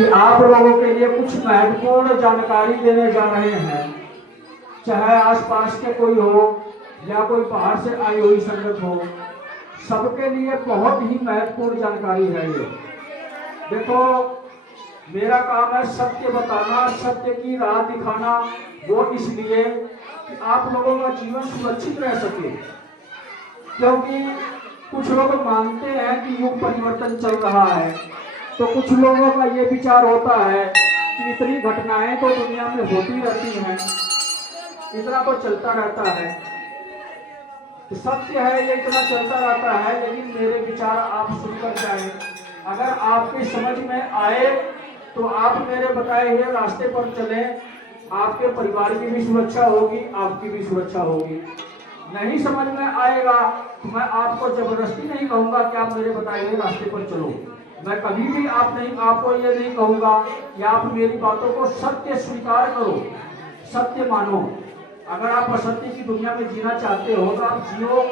कि आप लोगों के लिए कुछ महत्वपूर्ण जानकारी देने जा रहे हैं। चाहे आसपास के कोई हो या कोई बाहर से आई हुई संगत हो, सबके लिए बहुत ही महत्वपूर्ण जानकारी है ये। देखो, मेरा काम है सत्य बताना, सत्य की राह दिखाना। वो इसलिए कि आप लोगों का जीवन सुरक्षित रह सके, क्योंकि कुछ लोग मानते हैं कि युग परिवर्तन चल रहा है, तो कुछ लोगों का ये विचार होता है कि इतनी घटनाएं तो दुनिया में होती रहती हैं, इतना तो चलता रहता है। तो सत्य है ये इतना चलता रहता है, लेकिन मेरे विचार आप सुनकर जाए, अगर आपके समझ में आए तो आप मेरे बताए हुए रास्ते पर चलें, आपके परिवार की भी सुरक्षा होगी, आपकी भी सुरक्षा होगी। नहीं समझ में आएगा तो मैं आपको जबरदस्ती नहीं कहूंगा कि आप मेरे बताए हुए रास्ते पर चलो। मैं कभी भी आपको ये नहीं कहूंगा कि आप मेरी बातों को सत्य स्वीकार करो, सत्य मानो। अगर आप असत्य की दुनिया में जीना चाहते हो तो आप जियो,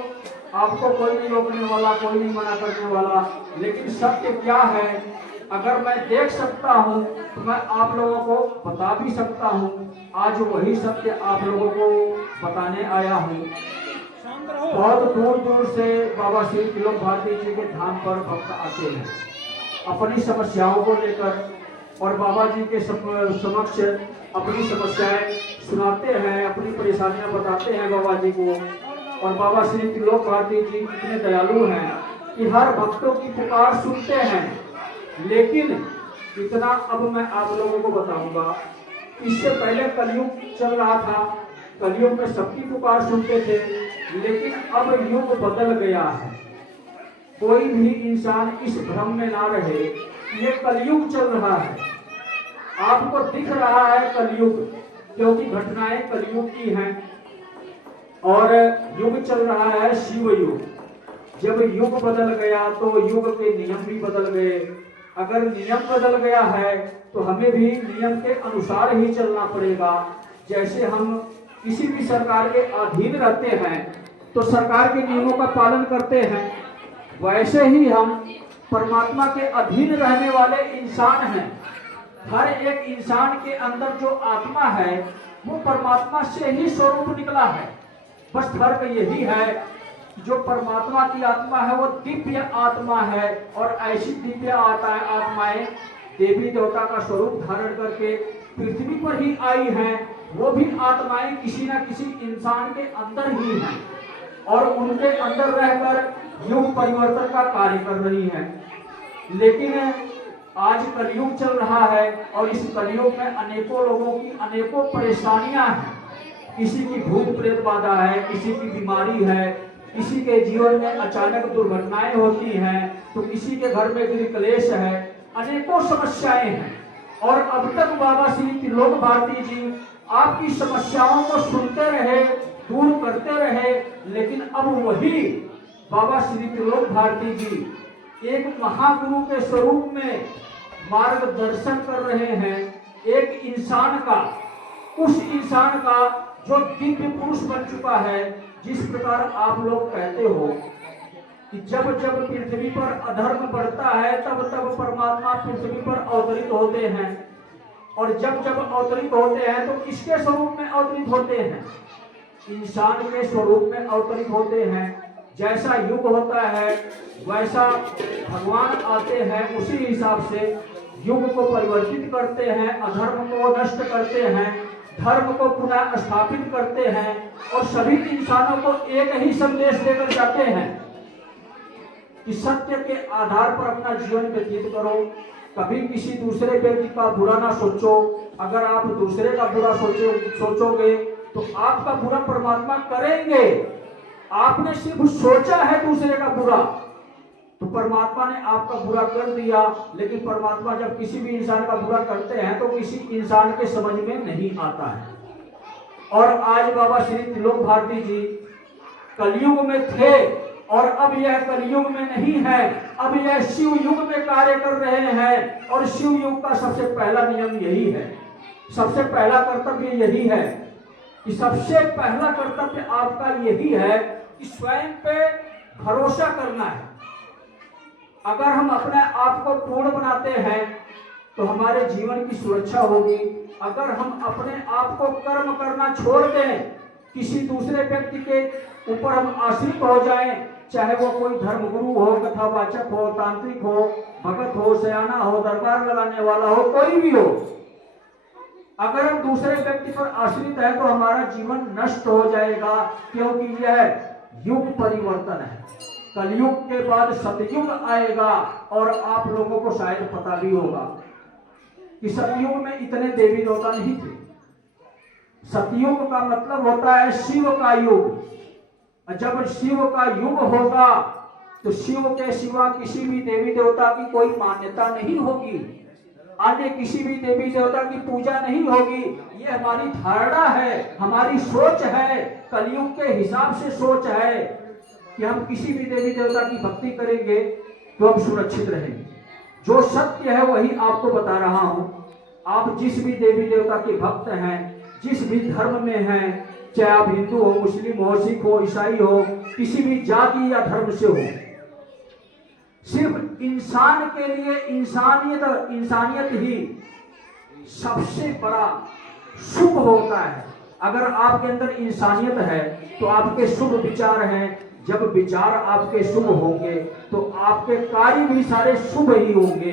आपको कोई नहीं रोकने वाला, कोई नहीं मना करने वाला। लेकिन सत्य क्या है, अगर मैं देख सकता हूँ तो मैं आप लोगों को बता भी सकता हूँ। आज वही सत्य आप लोगों को बताने आया हूँ। बहुत दूर दूर से बाबा श्री त्रिलोक भारती जी के धाम पर भक्त आते हैं अपनी समस्याओं को लेकर, और बाबा जी के समक्ष अपनी समस्याएं सुनाते हैं, अपनी परेशानियां बताते हैं बाबा जी को। और बाबा श्री त्रिलोक भारती जी इतने दयालु हैं कि हर भक्तों की पुकार सुनते हैं। लेकिन इतना अब मैं आप लोगों को बताऊंगा, इससे पहले कलयुग चल रहा था, कलयुग में सबकी पुकार सुनते थे, लेकिन अब युग बदल गया है। कोई भी इंसान इस भ्रम में ना रहे, ये कलयुग चल रहा है। आपको दिख रहा है कलयुग, क्योंकि घटनाएं कलयुग की हैं, और युग चल रहा है शिव युग। जब युग बदल गया तो युग के नियम भी बदल गए। अगर नियम बदल गया है तो हमें भी नियम के अनुसार ही चलना पड़ेगा। जैसे हम किसी भी सरकार के अधीन रहते हैं तो सरकार के नियमों का पालन करते हैं, वैसे ही हम परमात्मा के अधीन रहने वाले इंसान हैं। हर एक इंसान के अंदर जो आत्मा है वो परमात्मा से ही स्वरूप निकला है। बस फर्क यही है, जो परमात्मा की आत्मा है वो दिव्य आत्मा है, और ऐसी दिव्य आत्माएं देवी देवता का स्वरूप धारण करके पृथ्वी पर ही आई हैं। वो भी आत्माएं किसी न किसी इंसान के अंदर ही हैं, और उनके अंदर रहकर युग परिवर्तन का कार्य कर रही हैं। लेकिन आज कलयुग चल रहा है, और इस कलयुग में अनेकों लोगों की अनेकों परेशानियां हैं। किसी की भूत प्रेत बाधा है, किसी की बीमारी है, किसी के जीवन में अचानक दुर्घटनाएं होती हैं, तो किसी के घर में गृह क्लेश है, अनेकों समस्याएं हैं। और अब तक बाबा श्री त्रिलोक भारती जी आपकी समस्याओं को सुनते रहे, दूर करते रहे, लेकिन अब वही बाबा श्री त्रिलोक भारती जी एक महागुरु के स्वरूप में मार्गदर्शन कर रहे हैं एक इंसान का, उस इंसान का जो दिव्य पुरुष बन चुका है। जिस प्रकार आप लोग कहते हो कि जब जब पृथ्वी पर अधर्म बढ़ता है तब तब परमात्मा पृथ्वी पर अवतरित होते हैं, और जब जब अवतरित होते हैं तो किसके स्वरूप में अवतरित होते हैं? इंसान के स्वरूप में अवतरित होते हैं। जैसा युग होता है वैसा भगवान आते हैं, उसी हिसाब से युग को परिवर्तित करते हैं, अधर्म को नष्ट करते हैं, धर्म को पुनः स्थापित करते हैं, और सभी इंसानों को एक ही संदेश देकर जाते हैं कि सत्य के आधार पर अपना जीवन व्यतीत करो, कभी किसी दूसरे व्यक्ति का बुरा ना सोचो। अगर आप दूसरे का बुरा सोचोगे तो आपका बुरा परमात्मा करेंगे। आपने सिर्फ सोचा है दूसरे का बुरा, तो परमात्मा ने आपका बुरा कर दिया। लेकिन परमात्मा जब किसी भी इंसान का बुरा करते हैं तो किसी इंसान के समझ में नहीं आता है। और आज बाबा श्री त्रिलोक भारती जी कलयुग में थे, और अब यह कलयुग में नहीं है, अब यह शिव युग में कार्य कर रहे हैं। और शिव युग का सबसे पहला नियम यही है, सबसे पहला कर्तव्य यही है कि सबसे पहला कर्तव्य आपका यही है कि स्वयं पे भरोसा करना है। अगर हम अपने आप को पूर्ण बनाते हैं तो हमारे जीवन की सुरक्षा होगी। अगर हम अपने आप को कर्म करना छोड़ दें, किसी दूसरे व्यक्ति के ऊपर हम आश्रित हो जाएं, चाहे वो कोई धर्मगुरु हो, कथावाचक हो, तांत्रिक हो, भगत हो, सयाना हो, दरबार लगाने वाला हो, कोई भी हो, अगर हम दूसरे व्यक्ति पर आश्रित है तो हमारा जीवन नष्ट हो जाएगा। क्योंकि यह युग परिवर्तन है। कलयुग के बाद सतयुग आएगा और आप लोगों को शायद पता भी होगा कि सतयुग में इतने देवी देवता नहीं थे। सतयुग का मतलब होता है शिव का युग। जब शिव का युग होगा तो शिव के सिवा किसी भी देवी देवता की कोई मान्यता नहीं होगी, अन्य किसी भी देवी देवता की पूजा नहीं होगी। ये हमारी धारणा है, हमारी सोच है, कलयुग के हिसाब से सोच है कि हम किसी भी देवी देवता की भक्ति करेंगे तो हम सुरक्षित रहेंगे। जो सत्य है वही आपको बता रहा हूं। आप जिस भी देवी देवता के भक्त हैं, जिस भी धर्म में हैं, चाहे आप हिंदू हो, मुस्लिम हो, सिख हो, ईसाई हो, किसी भी जाति या धर्म से हो, सिर्फ इंसान के लिए इंसानियत ही सबसे बड़ा शुभ होता है। अगर आपके अंदर इंसानियत है तो आपके शुभ विचार हैं। जब विचार आपके शुभ होंगे तो आपके कार्य भी सारे शुभ ही होंगे।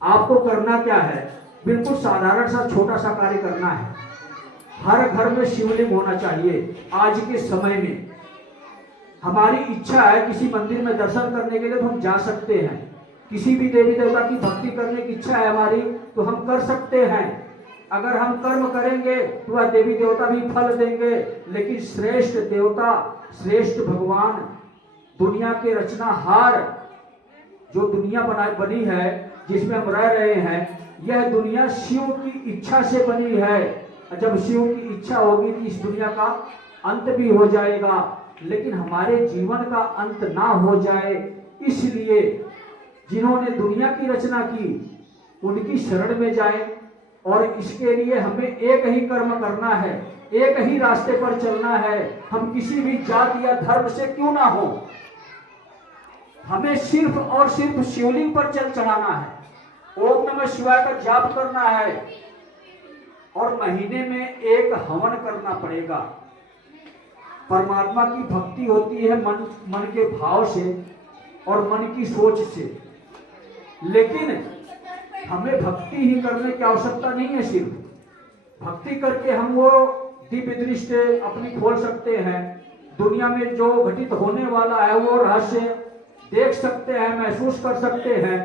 आपको करना क्या है? बिल्कुल साधारण सा छोटा सा कार्य करना है। हर घर में शिवलिंग होना चाहिए। आज के समय में हमारी इच्छा है किसी मंदिर में दर्शन करने के लिए तो हम जा सकते हैं, किसी भी देवी देवता की भक्ति करने की इच्छा है हमारी तो हम कर सकते हैं। अगर हम कर्म करेंगे तो वह देवी देवता भी फल देंगे, लेकिन श्रेष्ठ देवता, श्रेष्ठ भगवान, दुनिया के रचनाहार, जो दुनिया बनी है जिसमें हम रह रहे हैं, यह दुनिया शिव की इच्छा से बनी है। जब शिव की इच्छा होगी तो इस दुनिया का अंत भी हो जाएगा, लेकिन हमारे जीवन का अंत ना हो जाए, इसलिए जिन्होंने दुनिया की रचना की उनकी शरण में जाएं। और इसके लिए हमें एक ही कर्म करना है, एक ही रास्ते पर चलना है। हम किसी भी जाति या धर्म से क्यों ना हो, हमें सिर्फ और सिर्फ शिवलिंग पर जल चढ़ाना है, ओम नमः शिवाय का जाप करना है और महीने में एक हवन करना पड़ेगा। परमात्मा की भक्ति होती है मन के भाव से और मन की सोच से, लेकिन हमें भक्ति ही करने की आवश्यकता नहीं है। सिर्फ भक्ति करके हम वो दिव्य दृष्टि अपनी खोल सकते हैं, दुनिया में जो घटित होने वाला है वो रहस्य देख सकते हैं, महसूस कर सकते हैं,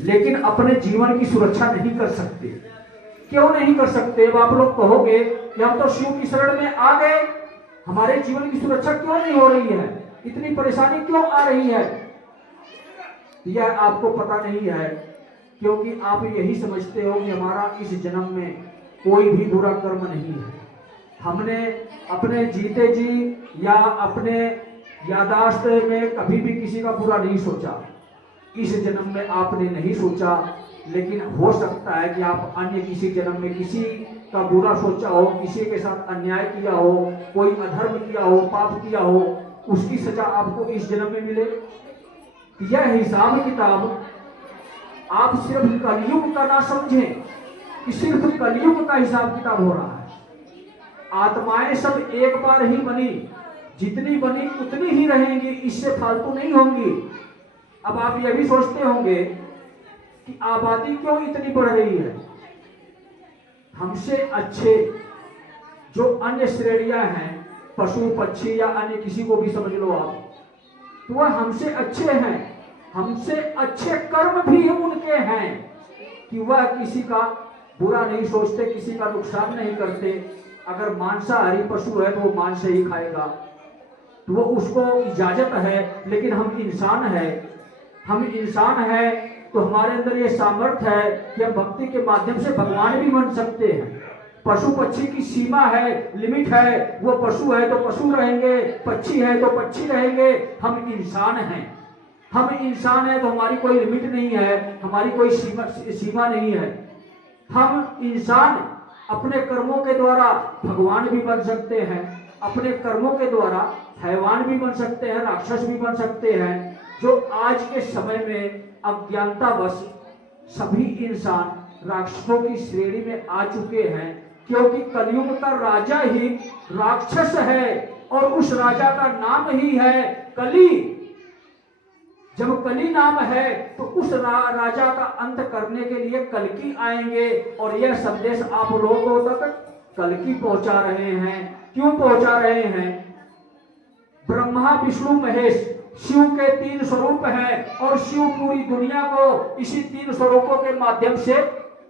लेकिन अपने जीवन की सुरक्षा नहीं कर सकते। क्यों नहीं कर सकते? अब आप लोग कहोगे कि हम तो शिव की शरण में आ गए, हमारे जीवन की सुरक्षा क्यों नहीं हो रही है, इतनी परेशानी क्यों आ रही है? यह आपको पता नहीं है क्योंकि आप यही समझते हो कि हमारा इस जन्म में कोई भी बुरा कर्म नहीं है। हमने अपने जीते जी या अपने यादाश्त में कभी भी किसी का बुरा नहीं सोचा। इस जन्म में आपने नहीं सोचा, लेकिन हो सकता है कि आप अन्य किसी जन्म में किसी का बुरा सोचा हो, किसी के साथ अन्याय किया हो, कोई अधर्म किया हो, पाप किया हो, उसकी सजा आपको इस जन्म में मिले। यह हिसाब किताब आप सिर्फ कलयुग का ना समझें कि सिर्फ कलयुग का हिसाब किताब हो रहा है। आत्माएं सब एक बार ही बनी, जितनी बनी उतनी ही रहेंगी, इससे फालतू नहीं होंगी। अब आप यह भी सोचते होंगे कि आबादी क्यों इतनी बढ़ रही है। हमसे अच्छे जो अन्य श्रेणियां हैं, पशु पक्षी या अन्य किसी को भी समझ लो आप, तो वह हमसे अच्छे हैं, हमसे अच्छे कर्म भी उनके हैं कि वह किसी का बुरा नहीं सोचते, किसी का नुकसान नहीं करते। अगर मांसाहारी पशु है तो वो मांस ही खाएगा, तो वो उसको इजाजत है, लेकिन हम इंसान हैं तो हमारे अंदर ये सामर्थ्य है कि हम भक्ति के माध्यम से भगवान भी बन सकते हैं। पशु पक्षी की सीमा है, लिमिट है, वो पशु है तो पशु रहेंगे, पक्षी है तो पक्षी रहेंगे। हम इंसान हैं तो हमारी कोई लिमिट नहीं है, हमारी कोई सीमा नहीं है। हम इंसान अपने कर्मों के द्वारा भगवान भी बन सकते हैं, अपने कर्मों के द्वारा हैवान भी बन सकते हैं, राक्षस भी बन सकते हैं। जो आज के समय में अज्ञानतावश सभी इंसान राक्षसों की श्रेणी में आ चुके हैं, क्योंकि कलयुग का राजा ही राक्षस है और उस राजा का नाम ही है कली। जब कली नाम है तो उस राजा का अंत करने के लिए कल्कि आएंगे, और यह संदेश आप लोगों तक कल्कि पहुंचा रहे हैं। क्यों पहुंचा रहे हैं? ब्रह्मा विष्णु महेश शिव के 3 स्वरूप हैं, और शिव पूरी दुनिया को इसी 3 स्वरूपों के माध्यम से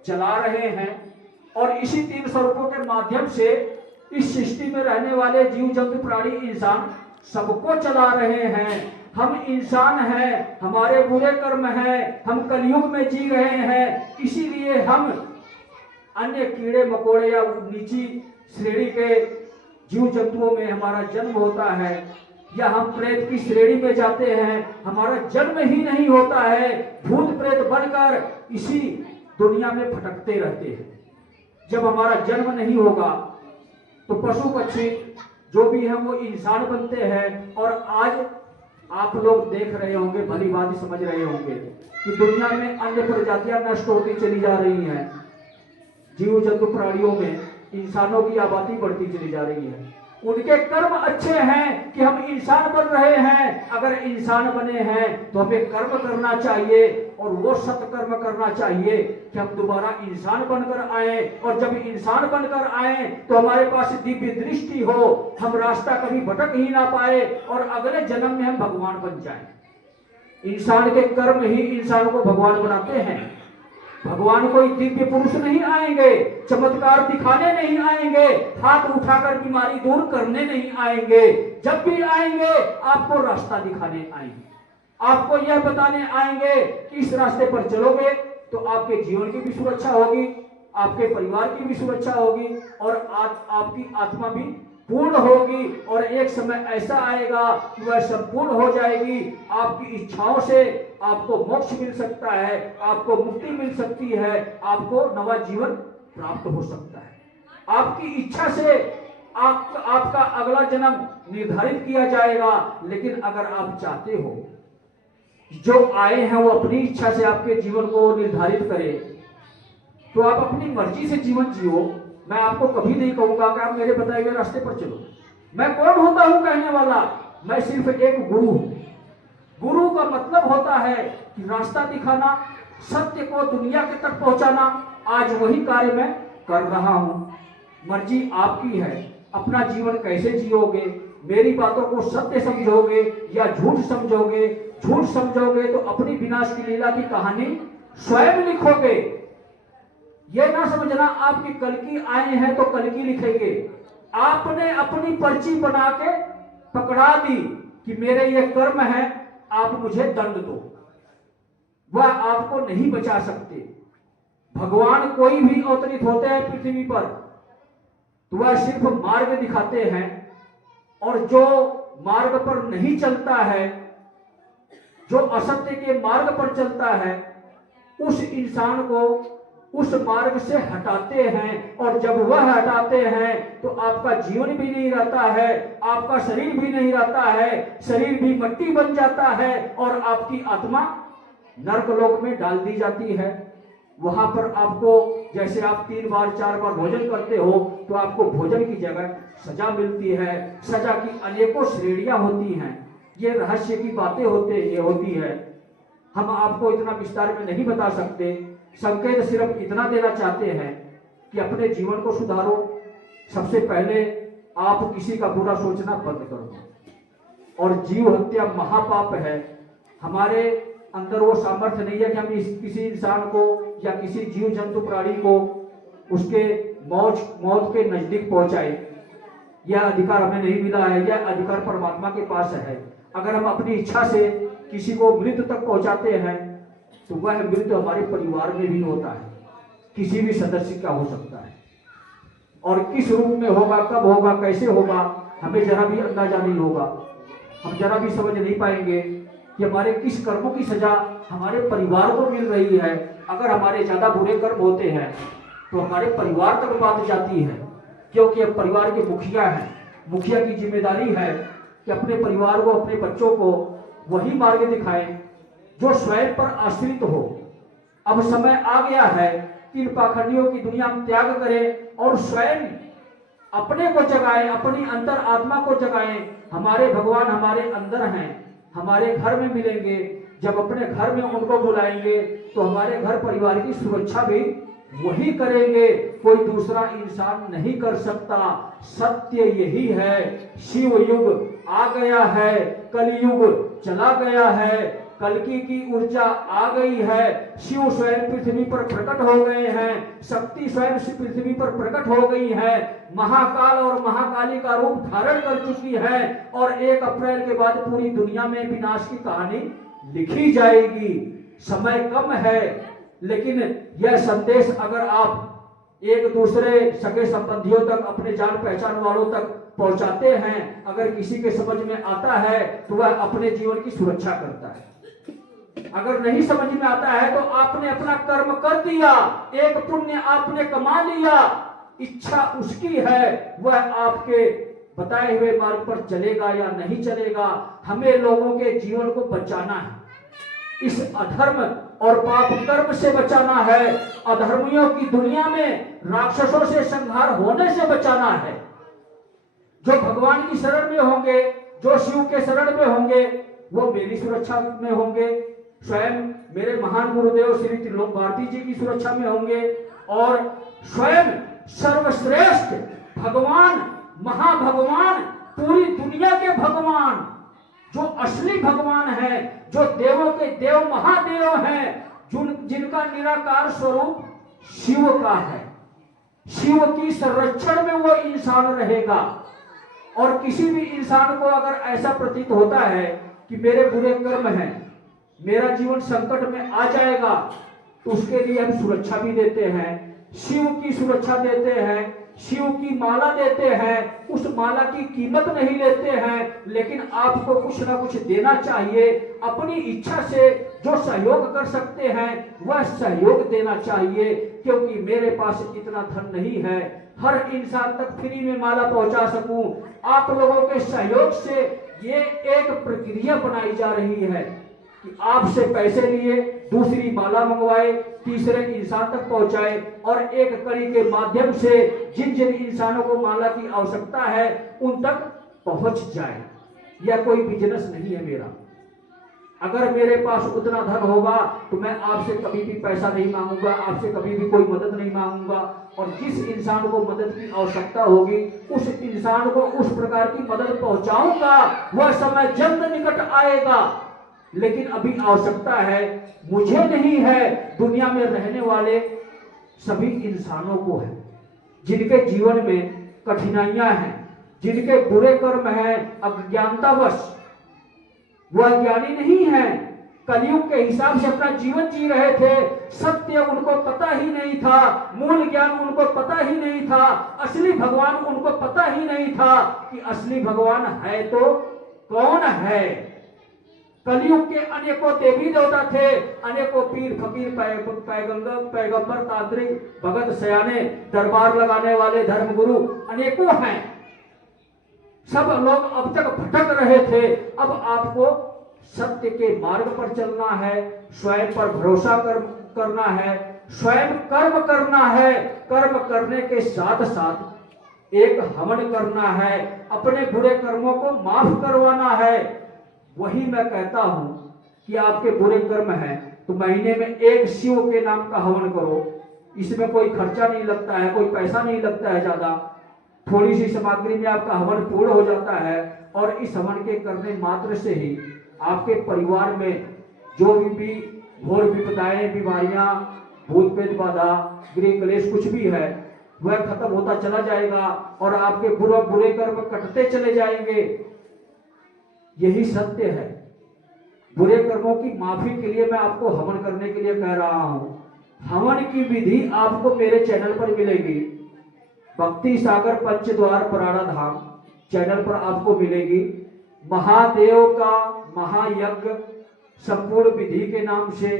चला रहे हैं, और इसी 3 स्वरूपों के माध्यम से इस सृष्टि में रहने वाले जीव जंतु प्राणी इंसान सबको चला रहे हैं। हम इंसान हैं, हमारे बुरे कर्म हैं, हम कलयुग में जी रहे हैं, इसीलिए हम अन्य कीड़े मकोड़े या नीची श्रेणी के जीव जंतुओं में हमारा जन्म होता है, या हम प्रेत की श्रेणी में जाते हैं, हमारा जन्म ही नहीं होता है, भूत प्रेत बनकर इसी दुनिया में भटकते रहते हैं। जब हमारा जन्म नहीं होगा तो पशु पक्षी जो भी हैं वो इंसान बनते हैं। और आज आप लोग देख रहे होंगे, भली बात समझ रहे होंगे कि दुनिया में अन्य प्रजातियां नष्ट होती चली जा रही हैं, जीव जंतु प्राणियों में इंसानों की आबादी बढ़ती चली जा रही है। उनके कर्म अच्छे हैं कि हम इंसान बन रहे हैं। अगर इंसान बने हैं तो हमें कर्म करना चाहिए, और वो सत्कर्म करना चाहिए कि हम दोबारा इंसान बनकर आए, और जब इंसान बनकर आए तो हमारे पास दिव्य दृष्टि हो, हम रास्ता कभी भटक ही ना पाए, और अगले जन्म में हम भगवान बन जाएं। इंसान के कर्म ही इंसान को भगवान बनाते हैं। भगवान कोई दिव्य पुरुष नहीं आएंगे, चमत्कार दिखाने नहीं आएंगे, हाथ उठाकर बीमारी दूर करने नहीं आएंगे। जब भी आएंगे आपको रास्ता दिखाने आएंगे, आपको यह बताने आएंगे कि इस रास्ते पर चलोगे तो आपके जीवन की भी सुरक्षा होगी, आपके परिवार की भी सुरक्षा होगी, और आपकी आत्मा भी पूर्ण होगी। और एक समय ऐसा आएगा कि वह संपूर्ण हो जाएगी। आपकी इच्छाओं से आपको मोक्ष मिल सकता है, आपको मुक्ति मिल सकती है, आपको नवा जीवन प्राप्त हो सकता है। आपकी इच्छा से आपका अगला जन्म निर्धारित किया जाएगा। लेकिन अगर आप चाहते हो जो आए हैं वो अपनी इच्छा से आपके जीवन को निर्धारित करे, तो आप अपनी मर्जी से जीवन जियो। मैं आपको कभी नहीं कहूंगा कि आप मेरे बताए हुए रास्ते पर चलो। मैं कौन होता हूं कहने वाला? मैं सिर्फ एक गुरु हूं। गुरु का मतलब होता है कि रास्ता दिखाना, सत्य को दुनिया के तक पहुंचाना। आज वही कार्य मैं कर रहा हूं। मर्जी आपकी है, अपना जीवन कैसे जियोगे, मेरी बातों को सत्य समझोगे या झूठ समझोगे। झूठ समझोगे तो अपनी विनाश की लीला की कहानी स्वयं लिखोगे। ये ना समझना आपकी कल्कि आए हैं तो कल्कि लिखेंगे। आपने अपनी पर्ची बना के पकड़ा दी कि मेरे ये कर्म है, आप मुझे दंड दो, वह आपको नहीं बचा सकते। भगवान कोई भी अवतरित होते हैं पृथ्वी पर तो वह सिर्फ मार्ग दिखाते हैं, और जो मार्ग पर नहीं चलता है, जो असत्य के मार्ग पर चलता है, उस इंसान को उस मार्ग से हटाते हैं। और जब वह हटाते हैं तो आपका जीवन भी नहीं रहता है, आपका शरीर भी नहीं रहता है, शरीर भी मिट्टी बन जाता है, और आपकी आत्मा नरकलोक में डाल दी जाती है। वहां पर आपको, जैसे आप 3 बार 4 बार भोजन करते हो तो आपको भोजन की जगह सजा मिलती है। सजा की अनेकों श्रेणियां होती हैं। ये रहस्य की बातें होती है। हम आपको इतना विस्तार में नहीं बता सकते। संकेत सिर्फ इतना देना चाहते हैं कि अपने जीवन को सुधारो। सबसे पहले आप किसी का बुरा सोचना बंद करो, और जीव हत्या महापाप है। हमारे अंदर वो सामर्थ्य नहीं है कि हम किसी इंसान को या किसी जीव जंतु प्राणी को उसके मौत के नजदीक पहुंचाए। यह अधिकार हमें नहीं मिला है, यह अधिकार परमात्मा के पास है। अगर हम अपनी इच्छा से किसी को मृत्यु तक पहुंचाते हैं तो वह मृत्यु हमारे परिवार में भी होता है, किसी भी सदस्य का हो सकता है, और किस रूप में होगा, कब होगा, कैसे होगा, हमें जरा भी अंदाजा नहीं होगा। हम जरा भी समझ नहीं पाएंगे कि हमारे किस कर्मों की सजा हमारे परिवार को मिल रही है। अगर हमारे ज्यादा बुरे कर्म होते हैं तो हमारे परिवार तक बात जाती है, क्योंकि अब परिवार के मुखिया हैं। मुखिया की जिम्मेदारी है कि अपने परिवार को, अपने बच्चों को वही मार्ग दिखाएं जो स्वयं पर आश्रित हो। अब समय आ गया है कि इन पाखंडियों की दुनिया में त्याग करें और स्वयं अपने को जगाएं, अपनी अंतर आत्मा को जगाएं। हमारे भगवान हमारे अंदर हैं, हमारे घर में मिलेंगे। जब अपने घर में उनको बुलाएंगे तो हमारे घर परिवार की सुरक्षा भी वही करेंगे, कोई दूसरा इंसान नहीं कर सकता। सत्य यही है। शिव युग आ गया है, कलयुग चला गया है, कल्कि की ऊर्जा आ गई है। शिव स्वयं पृथ्वी पर प्रकट हो गए हैं, शक्ति स्वयं पृथ्वी पर प्रकट हो गई है, महाकाल और महाकाली का रूप धारण कर चुकी है और 1 अप्रैल के बाद पूरी दुनिया में विनाश की कहानी लिखी जाएगी। समय कम है, लेकिन यह संदेश अगर आप एक दूसरे सगे संबंधियों तक, अपने जान पहचान वालों तक पहुंचाते हैं, अगर किसी के समझ में आता है तो वह अपने जीवन की सुरक्षा करता है। अगर नहीं समझ में आता है तो आपने अपना कर्म कर दिया, एक पुण्य आपने कमा लिया। इच्छा उसकी है, वह आपके बताए हुए मार्ग पर चलेगा या नहीं चलेगा। हमें लोगों के जीवन को बचाना है, इस अधर्म और पाप कर्म से बचाना है, अधर्मियों की दुनिया में राक्षसों से संहार होने से बचाना है। जो भगवान की शरण में होंगे, जो शिव के शरण में होंगे, वो मेरी सुरक्षा में होंगे, स्वयं मेरे महान गुरुदेव श्री त्रिलोक भारती जी की सुरक्षा में होंगे और स्वयं सर्वश्रेष्ठ भगवान, महाभगवान, पूरी दुनिया के भगवान, जो असली भगवान है, जो देवों के देव महादेव हैं, जिनका निराकार स्वरूप शिव का है। शिव की संरक्षण में वो इंसान रहेगा। और किसी भी इंसान को अगर ऐसा प्रतीत होता है कि मेरे बुरे कर्म हैं, मेरा जीवन संकट में आ जाएगा, तो उसके लिए हम सुरक्षा भी देते हैं, शिव की सुरक्षा देते हैं, शिव की माला देते हैं। उस माला की कीमत नहीं लेते हैं, लेकिन आपको कुछ ना कुछ देना चाहिए। अपनी इच्छा से जो सहयोग कर सकते हैं वह सहयोग देना चाहिए, क्योंकि मेरे पास इतना धन नहीं है हर इंसान तक फ्री में माला पहुंचा सकूं। आप लोगों के सहयोग से ये एक प्रक्रिया बनाई जा रही है कि आपसे पैसे लिए, दूसरी माला मंगवाए, तीसरे इंसान तक पहुंचाए और एक कड़ी के माध्यम से जिन जिन इंसानों को माला की आवश्यकता है उन तक पहुंच जाए। यह कोई बिजनेस नहीं है मेरा। अगर मेरे पास उतना धन होगा तो मैं आपसे कभी भी पैसा नहीं मांगूंगा, आपसे कभी भी कोई मदद नहीं मांगूंगा, और जिस इंसान को मदद की आवश्यकता होगी उस इंसान को उस प्रकार की मदद पहुंचाऊंगा। वह समय जल्द निकट आएगा, लेकिन अभी आवश्यकता है, मुझे नहीं है, दुनिया में रहने वाले सभी इंसानों को है, जिनके जीवन में कठिनाइयां हैं, जिनके बुरे कर्म हैं, अज्ञानतावश वह ज्ञानी नहीं है, कलयुग के हिसाब से अपना जीवन जी रहे थे, सत्य उनको पता ही नहीं था, मूल ज्ञान उनको पता ही नहीं था, असली भगवान उनको पता ही नहीं था कि असली भगवान है तो कौन है। कलयुग के अनेकों देवी देवता थे, अनेकों पीर फकीर पैगंबर तांत्रिक भगत सयाने दरबार लगाने वाले धर्मगुरु अनेकों हैं। सब लोग अब तक भटक रहे थे। अब आपको सत्य के मार्ग पर चलना है, स्वयं पर भरोसा करना है, स्वयं कर्म करना है, कर्म करने के साथ साथ एक हवन करना है, अपने बुरे कर्मों को माफ करवाना है। वही मैं कहता हूं कि आपके बुरे कर्म हैं तो महीने में एक शिव के नाम का हवन करो। इसमें कोई खर्चा नहीं लगता है, कोई पैसा नहीं लगता है ज्यादा, थोड़ी सी सामग्री में आपका हवन पूर्ण हो जाता है। और इस हवन के करने मात्र से ही आपके परिवार में जो भी घोर विपदाएं, बीमारियां, भूत प्रेत बाधा, गृह क्लेश कुछ भी है वह खत्म होता चला जाएगा और आपके बुरे कर्म कटते चले जाएंगे। यही सत्य है। बुरे कर्मों की माफी के लिए मैं आपको हवन करने के लिए कह रहा हूं। हवन की विधि आपको मेरे चैनल पर मिलेगी, भक्ति सागर पंचद्वार पराड़ा धाम चैनल पर आपको मिलेगी। महादेव का महायज्ञ संपूर्ण विधि के नाम से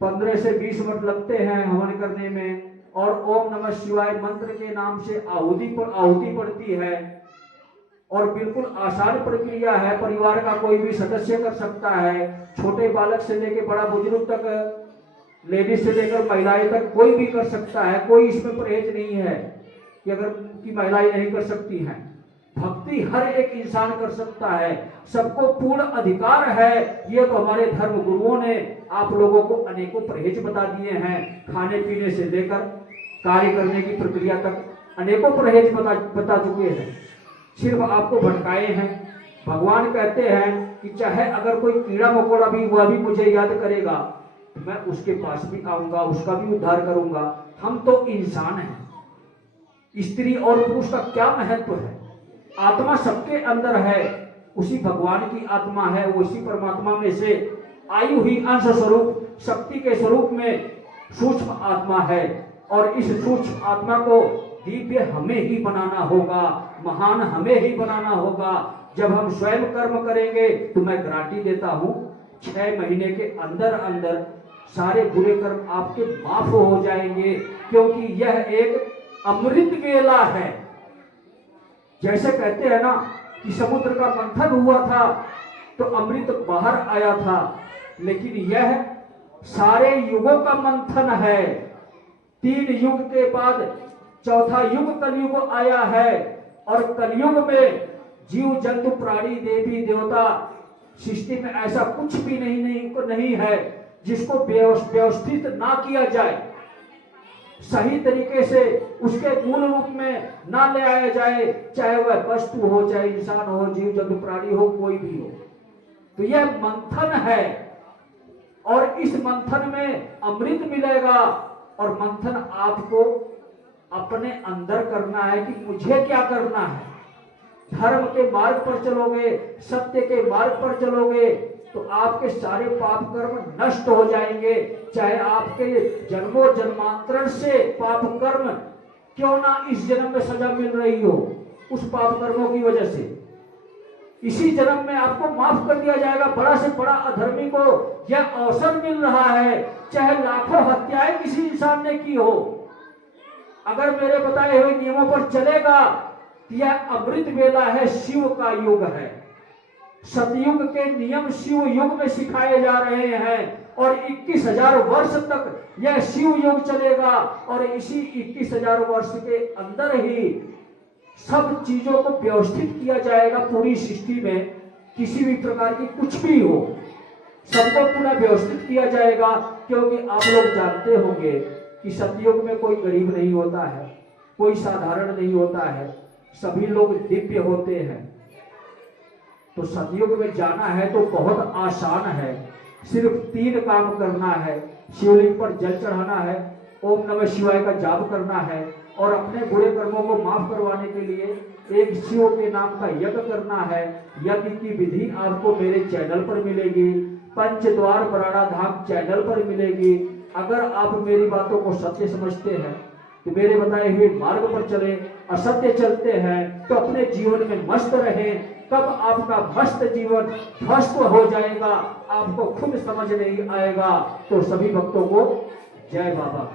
15 से 20 मिनट लगते हैं हवन करने में, और ओम नमः शिवाय मंत्र के नाम से आहुति पड़ती है। और बिल्कुल आसान प्रक्रिया है। परिवार का कोई भी सदस्य कर सकता है, छोटे बालक से लेकर बड़ा बुजुर्ग तक, लेडीज से लेकर महिलाएं तक कोई भी कर सकता है। कोई इसमें परहेज नहीं है कि अगर की महिलाएं नहीं कर सकती हैं। भक्ति हर एक इंसान कर सकता है, सबको पूर्ण अधिकार है। ये तो हमारे धर्म गुरुओं ने आप लोगों को अनेकों परहेज बता दिए हैं। खाने पीने से लेकर कार्य करने की प्रक्रिया तक अनेकों परहेज बता चुके हैं, सिर्फ आपको भटकाए हैं। भगवान कहते हैं कि चाहे अगर कोई कीड़ा मकोड़ा भी वह भी मुझे याद करेगा तो मैं उसके पास भी आऊंगा, उसका भी उद्धार करूंगा। हम तो इंसान हैं, स्त्री और पुरुष का क्या महत्व है? आत्मा सबके अंदर है, उसी भगवान की आत्मा है, उसी परमात्मा में से आई हुई अंश स्वरूप शक्ति के स्वरूप में सूक्ष्म आत्मा है। और इस सूक्ष्म आत्मा को दिव्य हमें ही बनाना होगा, महान हमें ही बनाना होगा। जब हम स्वयं कर्म करेंगे तो मैं गारंटी देता हूं 6 महीने के अंदर अंदर सारे बुरे कर्म आपके माफ हो जाएंगे, क्योंकि यह एक अमृत वेला है। जैसे कहते हैं ना कि समुद्र का मंथन हुआ था तो अमृत बाहर आया था, लेकिन यह सारे युगों का मंथन है। 3 युग के बाद चौथा युग कलयुग आया है, और कलयुग में जीव जंतु प्राणी देवी देवता सृष्टि में ऐसा कुछ भी नहीं है जिसको व्यवस्थित ना किया जाए, सही तरीके से उसके मूल रूप में ना ले आया जाए, चाहे वह वस्तु हो, चाहे इंसान हो, जीव जंतु प्राणी हो, कोई भी हो। तो यह मंथन है, और इस मंथन में अमृत मिलेगा। और मंथन आपको अपने अंदर करना है कि मुझे क्या करना है। धर्म के मार्ग पर चलोगे, सत्य के मार्ग पर चलोगे तो आपके सारे पाप कर्म नष्ट हो जाएंगे। चाहे आपके जन्मों जन्मांतर से पाप कर्म क्यों ना इस जन्म में सजा मिल रही हो, उस पाप कर्मों की वजह से इसी जन्म में आपको माफ कर दिया जाएगा। बड़ा से बड़ा अधर्मी को यह अवसर मिल रहा है, चाहे लाखों हत्याएं किसी इंसान ने की हो, अगर मेरे बताए हुए नियमों पर चलेगा, यह अमृत वेला है, शिव का युग है। सतयुग के नियम शिव युग में सिखाए जा रहे हैं, और 21,000 वर्ष तक यह शिव युग चलेगा। और इसी 21,000 वर्ष के अंदर ही सब चीजों को व्यवस्थित किया जाएगा। पूरी सृष्टि में किसी भी प्रकार की कुछ भी हो, सबको पूरा व्यवस्थित किया जाएगा। क्योंकि आप लोग जानते होंगे कि सतयुग में कोई गरीब नहीं होता है, कोई साधारण नहीं होता है, सभी लोग दिव्य होते हैं। तो सतयुग में जाना है तो बहुत आसान है, सिर्फ 3 काम करना है। शिवलिंग पर जल चढ़ाना है, ओम नमः शिवाय का जाप करना है, और अपने बुरे कर्मों को माफ करवाने के लिए एक शिव के नाम का यज्ञ करना है। यज्ञ की विधि आपको मेरे चैनल पर मिलेगी, पंचद्वार बराड़ा धाम चैनल पर मिलेगी। अगर आप मेरी बातों को सत्य समझते हैं तो मेरे बताए हुए मार्ग पर चले, असत्य चलते हैं तो अपने जीवन में मस्त रहें। कब आपका मस्त जीवन ध्वस्त हो जाएगा आपको खुद समझ नहीं आएगा। तो सभी भक्तों को जय बाबा।